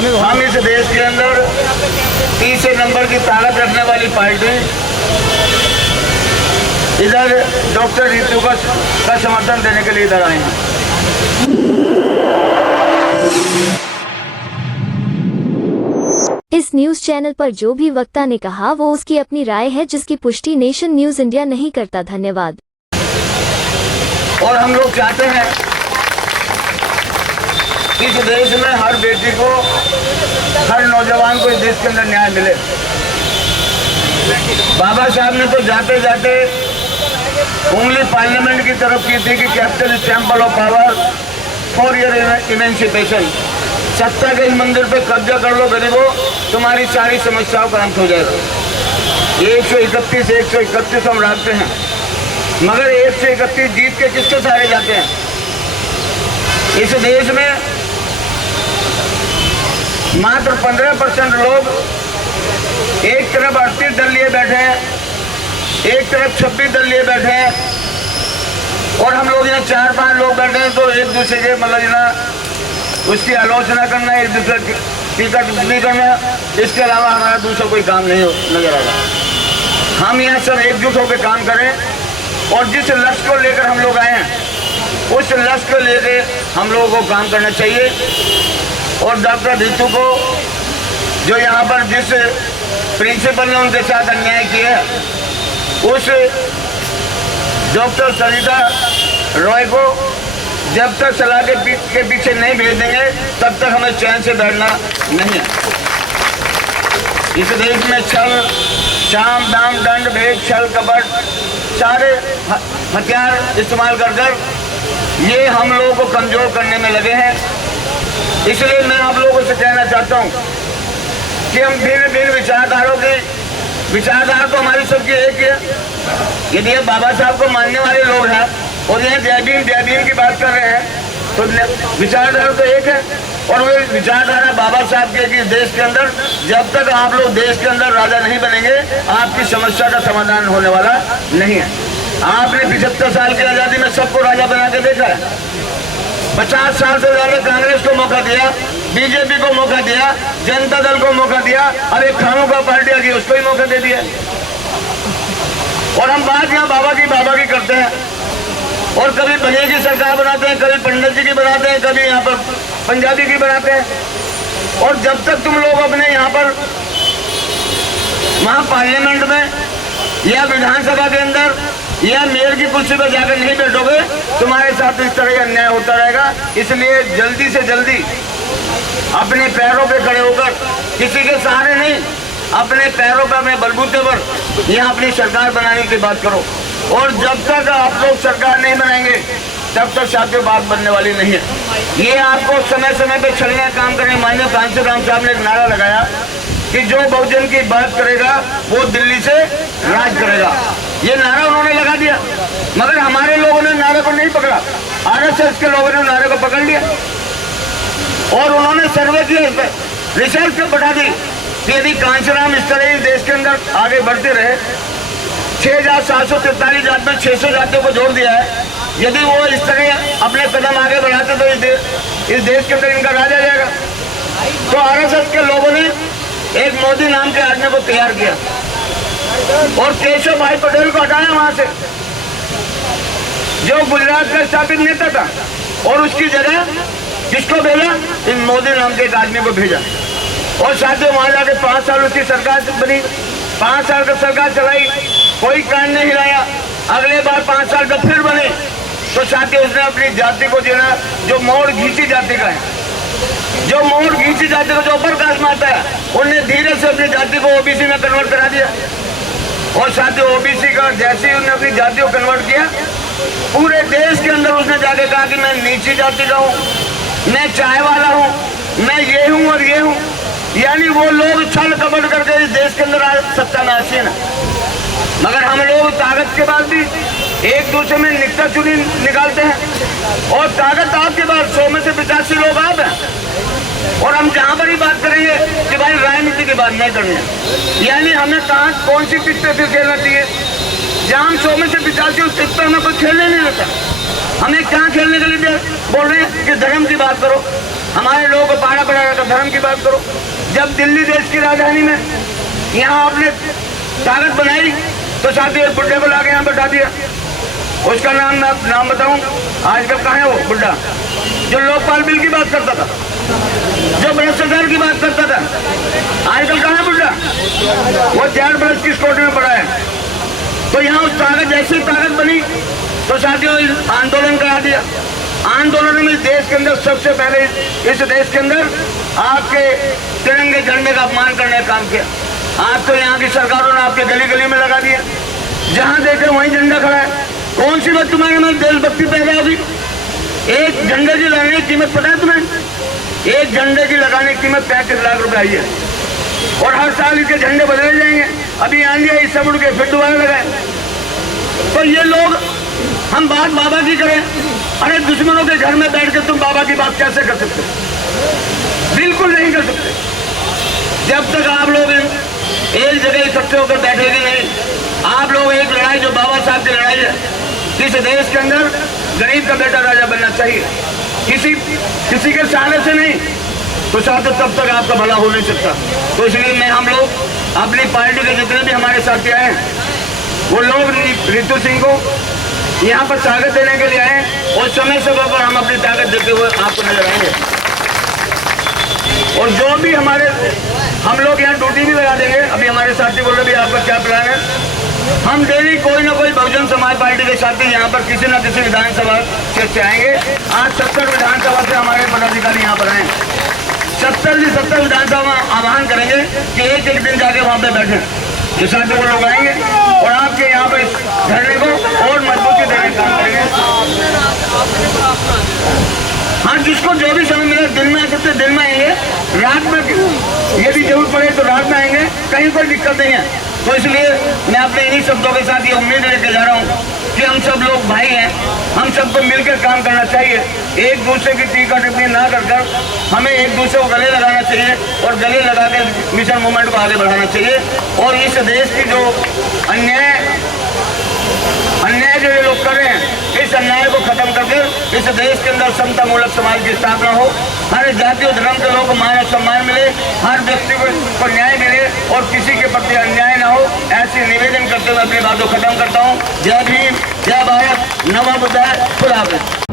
हम इस देश के अंदर तीसरे नंबर की ताकत रखने वाली पार्टी इधर डॉक्टर रितु का समर्थन देने के लिए इधर आए हैं। इस न्यूज चैनल पर जो भी वक्ता ने कहा वो उसकी अपनी राय है, जिसकी पुष्टि नेशन न्यूज इंडिया नहीं करता। धन्यवाद। और हम लोग चाहते हैं इस देश में हर बेटी को, हर नौजवान को इस देश के अंदर न्याय मिले। बाबा साहब ने तो जाते जाते उंगली पार्लियामेंट की तरफ की थी कि capital is temple of power for your emancipation. सत्ता के इस मंदिर पे कब्जा कर लो गरीबों, तुम्हारी सारी समस्याओं का अंत हो जाएगा। 131 हम रखते हैं, मगर 131 जीत के किसके सहारे जाते हैं? इस देश में मात्र 15% लोग एक तरफ 38 दल लिए बैठे हैं, एक तरफ 26 दल लिए बैठे हैं, और हम लोग यहाँ 4-5 लोग बैठे हैं तो एक दूसरे के उसकी आलोचना करना, एक दूसरे की टीका टिप्पणी करना, इसके अलावा हमारा दूसरा कोई काम नहीं नजर आ रहा। हम यहाँ सब एकजुट होकर काम करें और जिस लक्ष्य को लेकर हम लोग आए हैं उस लक्ष्य को लेकर हम लोगों को काम करना चाहिए। और डॉक्टर रितु को जो यहाँ पर जिस प्रिंसिपल ने उनके साथ अन्याय किया उस डॉक्टर सरिता रॉय को जब तक सलाह के पीछे नहीं भेज देंगे तब तक हमें चैन से बैठना नहीं है। इस देश में छल, शाम, दाम, दंड, भेद, छल, कपट सारे हथियार इस्तेमाल कर ये हम लोगों को कमजोर करने में लगे हैं। इसलिए मैं आप लोगों से कहना चाहता हूँ कि हम भिन्न भिन्न विचारधारों के विचारधारा तो हमारी सबकी एक ही है। यदि ये बाबा साहब को मानने वाले लोग हैं और ये जय भीम की बात कर रहे हैं तो विचारधारा तो एक है। और वे विचारधारा बाबा साहब के कि देश के अंदर जब तक आप लोग देश के अंदर राजा नहीं बनेंगे आपकी समस्या का समाधान होने वाला नहीं है। आपने 75 साल की आजादी में सबको राजा बना के देखा है। 50 साल से ज्यादा कांग्रेस को मौका दिया, बीजेपी को मौका दिया, जनता दल को मौका दिया, अब एक खानों का पार्टी आ गई उसको ही मौका दे दिया। और हम बात यहाँ बाबा की करते हैं और कभी बनिए की सरकार बनाते हैं, कभी पंडित जी की बनाते हैं, कभी यहाँ पर पंजाबी की बनाते हैं। और जब तक तुम लोग अपने यहाँ पर वहाँ पार्लियामेंट में या विधानसभा के अंदर या मेयर की कुर्सी पर जाकर नहीं बैठोगे तुम्हारे साथ इस तरह का अन्याय होता रहेगा। इसलिए जल्दी से जल्दी अपने पैरों पे खड़े होकर, किसी के सहारे नहीं, अपने पैरों पर, अपने बलबूते पर यहाँ अपनी सरकार बनाने की बात करो। और जब तक आप लोग सरकार नहीं बनाएंगे तब तक साथियों बात बनने वाली नहीं है। ये आपको समय समय पे छलना काम करें। माननीय कांसी राम साहब ने एक नारा लगाया कि जो बहुजन की बात करेगा वो दिल्ली से राज करेगा। ये नारा उन्होंने लगा दिया, मगर हमारे लोगों ने नारे को नहीं पकड़ा। आरएसएस के लोगों ने नारे को पकड़ लिया और उन्होंने सर्वे किया, इस पर रिसर्च बढ़ा दी कि यदि कांशीराम इस तरह देश के अंदर आगे बढ़ते रहे, 6,743 जात में 600 जातियों को जोड़ दिया है, यदि वो इस तरह अपने कदम आगे बढ़ाते तो इस देश के अंदर इनका राज आ जाएगा। तो आरएसएस के लोगों ने एक मोदी नाम के आदमी को तैयार किया और केशव भाई पटेल को हटाया वहां से, जो गुजरात का स्थापित नेता था, और उसकी जगह किसको भेजा? इन मोदी नाम के एक आदमी को भेजा। और साथियों वहां जाके 5 साल उसकी सरकार बनी, 5 साल का सरकार चलाई, कोई कान नहीं हिलाया। अगले बार 5 साल का फिर बने तो साथियों उसने अपनी जाति को जो मोड़ घींची जाति का है, जो मोड़ घींची जाति को जो ऊपर कास्ट में आता है, उन्हें धीरे से अपनी जाति को ओबीसी में कन्वर्ट करा दिया। और साथियों ओबीसी का जैसे ही उन्होंने अपनी जाति को कन्वर्ट किया, पूरे देश के अंदर उसने जाके कहा कि मैं नीची जाति का हूँ, मैं चाय वाला हूँ, मैं ये हूँ और ये हूँ। यानी वो लोग छल कपट करके इस देश के अंदर सत्ता में आसीन है। मगर हम लोग ताकत के बाद भी एक दूसरे में निकटा चुनी निकालते हैं और ताकत आपके पास 100 में से 85 लोग आप हैं। और हम जहां पर ही बात करेंगे कि भाई राजनीति की बात नहीं करनी है, यानी हमें कहाँ कौन सी पिच पे फिर खेलना चाहिए? जहां हम 100 में से 85 उस पिच पर हमें कोई खेलने नहीं देता। हमें क्या खेलने के लिए बोल रहे हैं कि धर्म की बात करो, हमारे लोगों को पाड़ा पड़ा तो धर्म की बात करो। जब दिल्ली देश की राजधानी में यहाँ आपने ताकत बनाई तो साथी एक बुड्ढे को लाके यहाँ बैठा दिया। उसका नाम बताऊं, आजकल कहाँ है वो बुड्ढा जो लोकपाल बिल की बात करता था, जो भ्रष्टाचार की बात करता था, आजकल कहाँ है बुड्ढा? वो 4 बरस की कोर्ट में पड़ा है। तो यहाँ उस ताकत जैसी ताकत बनी तो साथियों आंदोलन करा दिया। आंदोलन में देश के अंदर सबसे पहले इस देश के अंदर आपके तिरंगे झंडे का अपमान करने का काम किया। आपको यहाँ की सरकारों ने आपके गली गली में लगा दिया, जहाँ देखे वहीं झंडा खड़ा है। कौन सी बात तुम्हारे में देशभक्ति पैदा होगी? एक झंडे की लगाने की कीमत पता है तुम्हें? एक झंडे की लगाने की कीमत 35 लाख रुपए आई है और हर साल इसके झंडे बदले जाएंगे। अभी आंधिया इससे मुड़ के फिर दोबारा लगाए। तो ये लोग, हम बात बाबा की करें, अरे दुश्मनों के घर में बैठ के तुम बाबा की बात कैसे कर सकते? बिल्कुल नहीं कर सकते। जब तक आप लोग एक जगह इकट्ठे होकर बैठेंगे नहीं, आप लोग एक लड़ाई जो बाबा साहब की लड़ाई है, इस देश के अंदर गरीब का बेटा राजा बनना चाहिए, किसी के सहारे से नहीं, तो साथ तब तक आपका भला हो नहीं सकता। तो इसलिए हम लोग अपनी पार्टी के जितने भी हमारे साथी आए वो लोग रितु सिंह को यहाँ पर ताकत देने के लिए आए और समय समय पर हम अपनी ताकत देते हुए आपको नजर आएंगे। और जो भी हम लोग यहाँ ड्यूटी भी लगा देंगे। अभी हमारे साथी बोल रहे भी आपका क्या प्लान है? हम डेली कोई ना कोई बहुजन समाज पार्टी के साथी यहाँ पर किसी न किसी विधानसभा से आएंगे। आज 70 विधानसभा से हमारे पदाधिकारी यहाँ पर आए। 70 विधानसभा में आह्वान करेंगे कि एक दिन जाके वहाँ पे बैठे, ये साथी को लोग आएंगे और आपके यहाँ पर धरने को और मजबूती देने का काम करेंगे। हाँ, जिसको जो भी समय मिले, दिन में आ सकते दिन में आएंगे, रात में यदि जरूरत पड़े तो रात में आएंगे, कहीं कोई दिक्कत नहीं है। तो इसलिए मैं अपने इन्हीं शब्दों के साथ ये उम्मीद लेके जा रहा हूँ कि हम सब लोग भाई हैं, हम सबको मिलकर काम करना चाहिए। एक दूसरे की टीका टिप्पणी ना कर हमें एक दूसरे को गले लगाना चाहिए और गले लगाकर मिशन मूवमेंट को आगे बढ़ाना चाहिए। और इस देश की जो अन्याय जो ये लोग कर रहे हैं, इस अन्याय को खत्म करके इस देश के अंदर समता मूलक समाज की स्थापना हो, हर जाति और धर्म के लोगों को मान और सम्मान मिले, हर व्यक्ति को न्याय मिले और किसी के प्रति अन्याय ना हो, ऐसी निवेदन करते हुए अपनी बात को खत्म करता हूँ। जय भीम, जय भारत, नमो बुद्धाय, खुदा हाफिज।